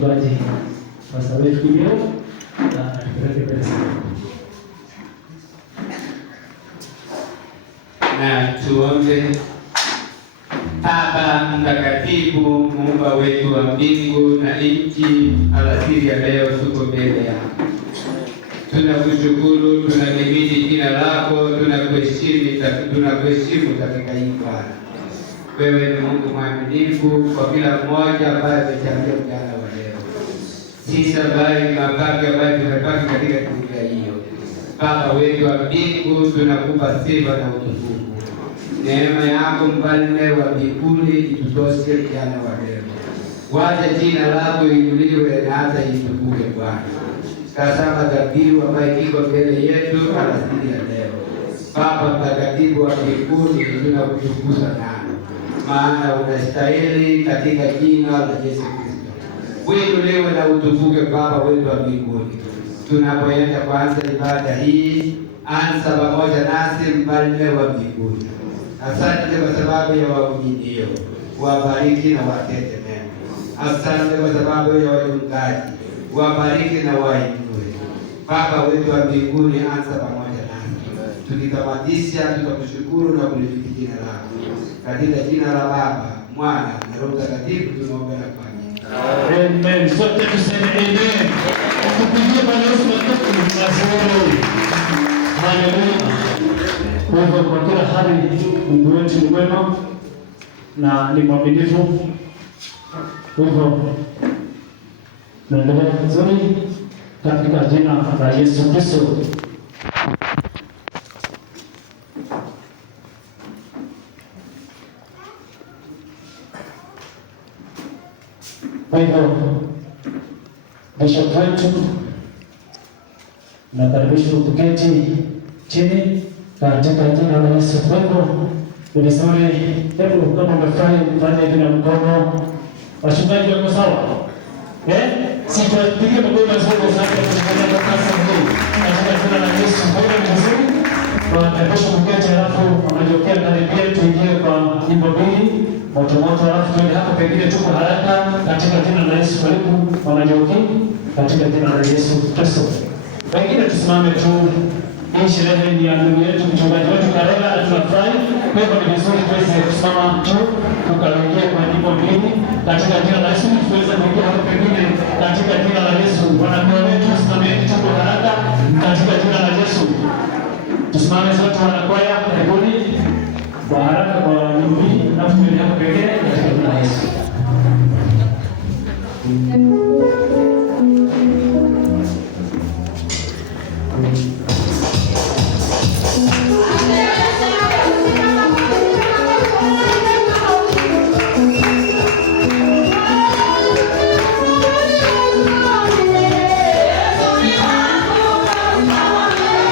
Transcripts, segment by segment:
mchungaji Masawe Kilio na atupeleke mbele sana. Na tuombe. Baba mtakatifu, Muumba wetu wa mbingu na nchi, alasiri ya leo tuko mbele yako. Tunakushukuru, tunahimidi jina lako, tunakuheshimu katika hii Bwana. Wewe ni Mungu mwaminifu kwa kila mmoja ambaye amechangia mjana wa leo. Sisi ambaye mabaki ambaye tumebaki katika dunia hiyo, Baba wetu wa mbingu, tunakupa sifa na utukufu. Neema yako Mfalme wa mbinguni itutoshe mjana wa leo. Wacha jina lako inuliwe na hata itukuke Bwana. Tazama dhabihu ambayo iko mbele yetu alasiri ya leo. Baba mtakatifu wa mbinguni, tunakutukuza nani, maana unastahili katika jina la Yesu Kristo. Uinuliwe na utukuke Baba wetu wa mbinguni. Tunapoenda kuanza ibada hii, anza pamoja nasi Mfalme wa mbinguni. Asante kwa sababu ya waumini, wabariki na watende mema. Asante kwa sababu ya wachungaji, wabariki na wainue. Baba wetu wa mbinguni, anza pamoja nasi. Tukitamatisha tutakushukuru na kulifiki jina lako. Katika jina la Baba, Mwana na Roho Mtakatifu tunaomba na kuamini. Amen. Sote tuseme amen. Tupigie Bwana Yesu makofi mazuri. Haleluya. Kwa hivyo kwa kila hali Mungu wetu ni mwema na ni mwaminifu. Kwa hivyo naendelea vizuri katika jina la Yesu Kristo. Kwa hivyo bishop wetu nakaribisha tuketi chini katika jina la Yesu. Kwa hivyo ni vizuri, hebu kama umefurahi mfanye hivi na mkono. Wachungaji wako sawa? Sitapigia makofi mazuri sana kwa kazi hii. Katika jina la Yesu. Kwa hivyo ni vizuri tunakaribisha tuketi, alafu wanajokea karibia tuingie kwa nyimbo mbili moto moto, alafu tuende hapo, pengine tuko haraka katika jina la Yesu. Karibu wanajokea katika jina la Yesu Kristo. Pengine tusimame tu. Hii sherehe ni ya ndugu yetu mchungaji wetu Karela, tunafurahi. Kwa hivyo ni vizuri tuweze kusimama tu tukaingia kwa nyimbo mbili katika jina la Yesu. Tuweze kuingia hapo pengine katika jina la Yesu. Wanakwaya wetu tusimame tuko haraka katika jina la Yesu. Tusimame zote wanakwaya, karibuni kwa haraka kwa nyimbo mbili na tuende hapo pengine katika jina la Yesu. Yeah.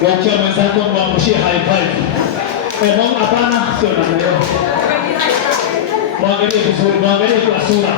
Geukia mwenzako mwangushie high five. Hapana, sio namna hiyo. Mwangalie vizuri, mwangalie kwa sura.